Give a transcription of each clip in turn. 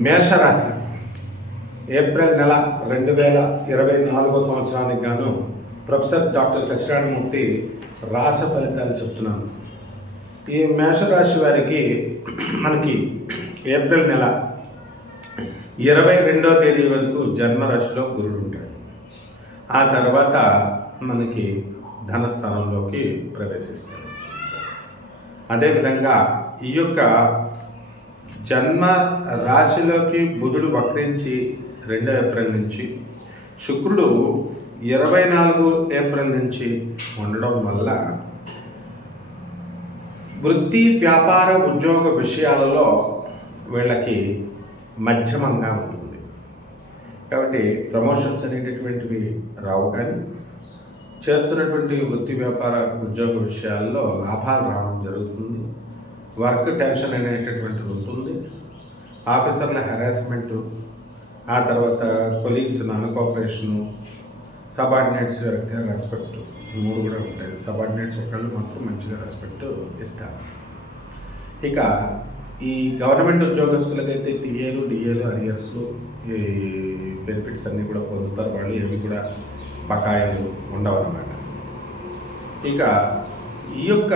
మేషరాశి ఏప్రిల్ నెల 2024 సంవత్సరానికి గాను ప్రొఫెసర్ డాక్టర్ సత్యనారాయణమూర్తి రాశి ఫలితాలు చెప్తున్నాను. ఈ మేషరాశి వారికి మనకి ఏప్రిల్ నెల 22వ తేదీ వరకు జన్మరాశిలో గురుడు ఉంటాడు. ఆ తర్వాత మనకి ధనస్థానంలోకి ప్రవేశిస్తాడు. అదేవిధంగా ఈ యొక్క జన్మ రాశిలోకి బుధుడు వక్రించి 2 ఏప్రిల్ నుంచి, శుక్రుడు 24 ఏప్రిల్ నుంచి ఉండడం వల్ల వృత్తి, వ్యాపార, ఉద్యోగ విషయాలలో వీళ్ళకి మధ్యమంగా ఉంటుంది. కాబట్టి ప్రమోషన్స్ అనేటటువంటివి రావు, కానీ చేస్తున్నటువంటి వృత్తి, వ్యాపార, ఉద్యోగ విషయాల్లో లాభాలు రావడం జరుగుతుంది. వర్క్ టెన్షన్ అనేటటువంటిది ఉంటుంది. ఆఫీసర్ల హెరాస్మెంటు, ఆ తర్వాత కొలీగ్స్ నాన్ కోఆపరేషను, సబార్డినేట్స్ యొక్క రెస్పెక్ట్, ఈ 3 కూడా ఉంటాయి. సబార్డినేట్స్ ఒకళ్ళు మాత్రం మంచిగా రెస్పెక్ట్ ఇస్తారు. ఇక ఈ గవర్నమెంట్ ఉద్యోగస్తులకైతే టీఏలు, డిఏలు, అరియర్స్లు, ఈ బెనిఫిట్స్ అన్నీ కూడా పొందుతారు. వాళ్ళు ఏవి కూడా బకాయిలు ఉండవన్నమాట. ఇక ఈ యొక్క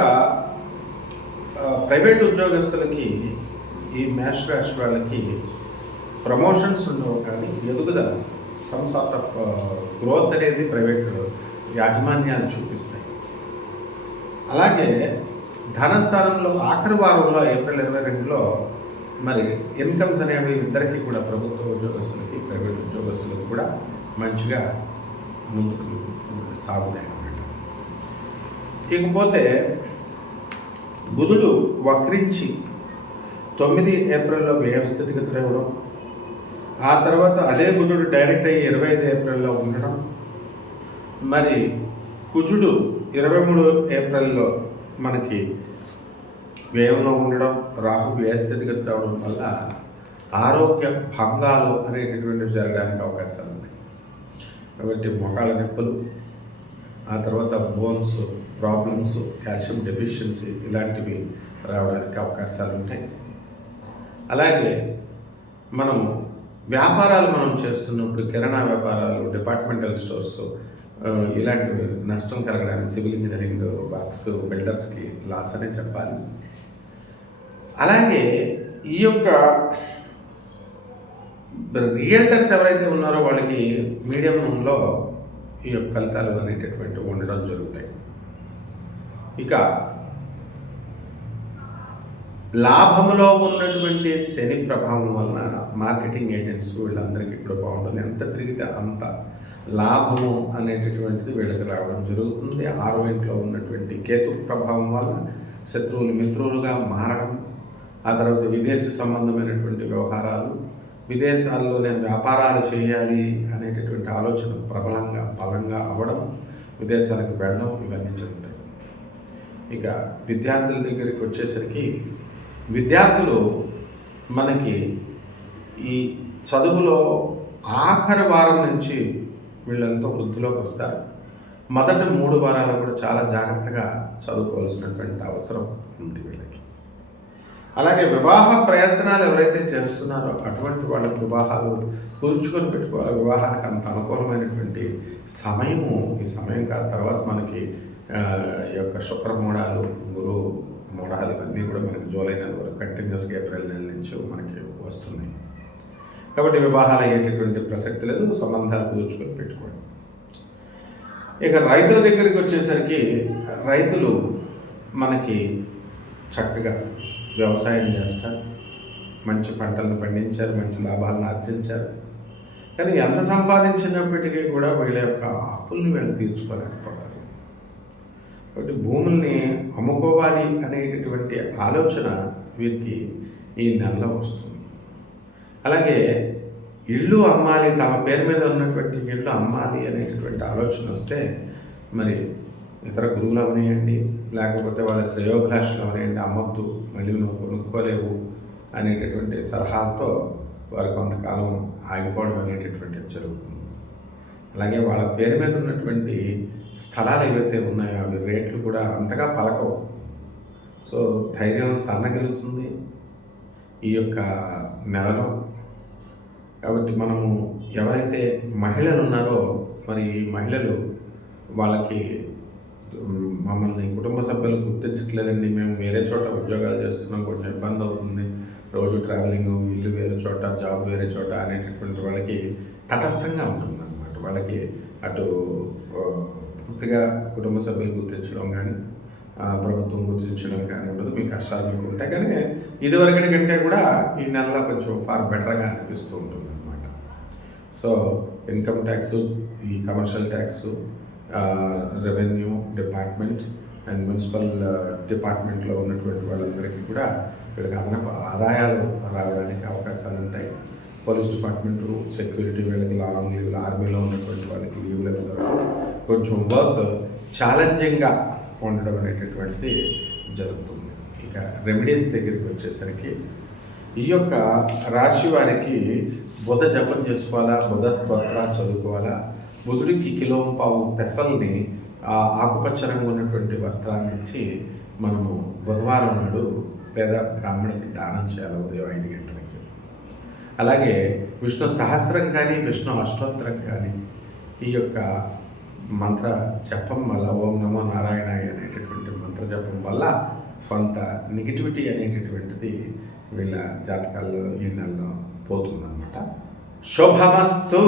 ప్రైవేట్ ఉద్యోగస్తులకి, ఈ మేషరాశి వాళ్ళకి ప్రమోషన్స్ ఉండవు, కానీ ఎదుగుదల, సమ్ సార్ట్ ఆఫ్ గ్రోత్ అనేది ప్రైవేట్ యాజమాన్యాలు చూపిస్తాయి. అలాగే ధనస్థానంలో ఆఖరి వారంలో ఏప్రిల్ 22లో మరి ఇన్కమ్స్ అనేవి ఇద్దరికీ కూడా, ప్రభుత్వ ఉద్యోగస్తులకి, ప్రైవేట్ ఉద్యోగస్తులకు కూడా మంచిగా ముందుకు సాగుతాయి అన్నమాట. ఇకపోతే బుధుడు వక్రించి 9 ఏప్రిల్లో వ్యయస్థితిగతులు ఇవ్వడం, ఆ తర్వాత అదే బుధుడు డైరెక్ట్ అయ్యి 25 ఏప్రిల్లో ఉండడం, మరి కుజుడు 23 ఏప్రిల్లో మనకి వ్యయంలో ఉండడం, రాహు వ్యయస్థితిగతులు అవడం వల్ల ఆరోగ్య భంగాలు అనేటటువంటివి జరగడానికి అవకాశాలు ఉన్నాయి. కాబట్టి మొకాళ్ళ నొప్పులు, ఆ తర్వాత బోన్స్ ప్రాబ్లమ్స్, కాల్షియం డెఫిషియన్సీ ఇలాంటివి రావడానికి అవకాశాలు ఉంటాయి. అలాగే మనము వ్యాపారాలు చేస్తున్నప్పుడు కిరాణా వ్యాపారాలు, డిపార్ట్మెంటల్ స్టోర్స్, ఇలాంటివి నష్టం కలగడానికి సివిల్ ఇంజనీరింగ్ వర్క్స్, బిల్డర్స్కి లాస్ అనే చెప్పాలి. అలాగే ఈ యొక్క రియల్టర్స్ ఎవరైతే ఉన్నారో వాళ్ళకి మీడియంలో ఈ యొక్క ఫలితాలు అనేటటువంటివి ఉండడం జరుగుతాయి. ఇక లాభంలో ఉన్నటువంటి శని ప్రభావం వలన మార్కెటింగ్ ఏజెంట్స్ వీళ్ళందరికీ కూడా బాగుంటుంది. ఎంత తిరిగితే అంత లాభము అనేటటువంటిది వీళ్ళకి రావడం జరుగుతుంది. 6వ ఇంట్లో ఉన్నటువంటి కేతు ప్రభావం వల్ల శత్రువులు మిత్రులుగా మారడం, ఆ తర్వాత విదేశీ సంబంధమైనటువంటి వ్యవహారాలు, విదేశాల్లోనే వ్యాపారాలు చేయాలి అనేటటువంటి ఆలోచన బలంగా అవ్వడం, విదేశాలకు వెళ్ళడం, ఇవన్నీ జరుగుతాయి. ఇక విద్యార్థుల దగ్గరికి వచ్చేసరికి విద్యార్థులు మనకి ఈ చదువులో ఆఖరి వారం నుంచి వీళ్ళంతా వృద్ధిలోకి వస్తారు. మొదటి 3 వారాలు కూడా చాలా జాగ్రత్తగా చదువుకోవాల్సినటువంటి అవసరం ఉంది వీళ్ళకి. అలాగే వివాహ ప్రయత్నాలు ఎవరైతే చేస్తున్నారో అటువంటి వాళ్ళకి వివాహాలు కూర్చుకొని పెట్టుకోవాలి. వివాహానికి అంత అనుకూలమైనటువంటి సమయము ఈ సమయం కాదు. తర్వాత మనకి ఈ యొక్క శుక్రమూఢాలు, గురు మూఢాలు ఇవన్నీ కూడా మనకి జూలై నెల వరకు కంటిన్యూస్గా ఏప్రిల్ నెల నుంచి మనకి వస్తున్నాయి. కాబట్టి వివాహాలు అయ్యేటటువంటి ప్రసక్తి లేదు, సంబంధాలు కూర్చుకొని పెట్టుకోండి. ఇక రైతుల దగ్గరికి వచ్చేసరికి రైతులు మనకి చక్కగా వ్యవసాయం చేస్తారు, మంచి పంటలను పండించారు, మంచి లాభాలను ఆర్జించారు. కానీ ఎంత సంపాదించినప్పటికీ కూడా వీళ్ళ యొక్క అప్పుల్ని వీళ్ళు తీర్చుకోలేకపోతారు. కాబట్టి భూముల్ని అమ్ముకోవాలి అనేటటువంటి ఆలోచన వీరికి ఈ నెలలో వస్తుంది. అలాగే ఇల్లు అమ్మాలి, తమ పేరు మీద ఉన్నటువంటి ఇల్లు అమ్మాలి అనేటటువంటి ఆలోచన వస్తే మరి ఇతర గురువులు అవనియండి, లేకపోతే వాళ్ళ శ్రేయోభిలాషులు అవనియండి, అమ్మద్దు, మళ్ళీ నువ్వు కొనుక్కోలేవు అనేటటువంటి సలహాలతో వారు కొంతకాలం ఆగిపోవడం అనేటటువంటిది జరుగుతుంది. అలాగే వాళ్ళ పేరు మీద ఉన్నటువంటి స్థలాలు ఏవైతే ఉన్నాయో అవి రేట్లు కూడా అంతగా పలకవు. సో ధైర్యం సన్నగిలుతుంది ఈ యొక్క నెలలో. కాబట్టి మనము ఎవరైతే మహిళలు ఉన్నారో మరి ఈ మహిళలు వాళ్ళకి మమ్మల్ని కుటుంబ సభ్యులు గుర్తించట్లేదండి, మేము వేరే చోట ఉద్యోగాలు చేస్తున్నాం, కొంచెం ఇబ్బంది అవుతుంది, రోజు ట్రావెలింగ్, ఇల్లు వేరే చోట, జాబ్ వేరే చోట అనేటటువంటి వాళ్ళకి తటస్థంగా ఉంటుంది అన్నమాట. వాళ్ళకి అటు పూర్తిగా కుటుంబ సభ్యులు గుర్తించడం కానీ ప్రభుత్వం గుర్తించడం కానీ ఉండదు. మీ కష్టాలు మీకు ఉంటాయి, కానీ ఇదివరకటి కంటే కూడా ఈ నెలలో కొంచెం ఫార్ బెటర్గా అనిపిస్తూ ఉంటుంది అన్నమాట. సో ఇన్కమ్ ట్యాక్స్, ఈ commercial tax, revenue department and municipal డిపార్ట్మెంట్లో ఉన్నటువంటి వాళ్ళందరికీ కూడా వీళ్ళకి అదనపు ఆదాయాలు రావడానికి అవకాశాలు ఉంటాయి. పోలీస్ డిపార్ట్మెంటు, సెక్యూరిటీ, వీళ్ళకి లాంగ్ లీవ్లు, ఆర్మీలో ఉన్నటువంటి వాళ్ళకి లీవ్లు ఇవ్వడం, కొంచెం వర్క్ ఛాలెంజింగ్గా ఉండడం అనేటటువంటిది జరుగుతుంది. ఇక రెమెడీస్ దగ్గరికి వచ్చేసరికి ఈ యొక్క రాశి వారికి బుధ జపం చేసుకోవాలా, బుధ స్తోత్ర చదువుకోవాలా, బుధుడికి కిలోంపావు పెసల్ని ఆకుపచ్చ రంగు ఉన్నటువంటి వస్త్రాన్ని ఇచ్చి మనము బుధవారం నాడు పేద బ్రాహ్మణికి దానం చేయాలి ఉదయం 5 గంటలకి. అలాగే విష్ణు సహస్రం కానీ, విష్ణు అష్టోత్తరం కానీ ఈ యొక్క మంత్ర జపం వల్ల, ఓం నమో నారాయణాయ అనేటటువంటి మంత్ర జపం వల్ల కొంత నెగిటివిటీ అనేటటువంటిది వీళ్ళ జాతకాల్లో ఈ నెలలో పోతుందన్నమాట. శుభమస్తు.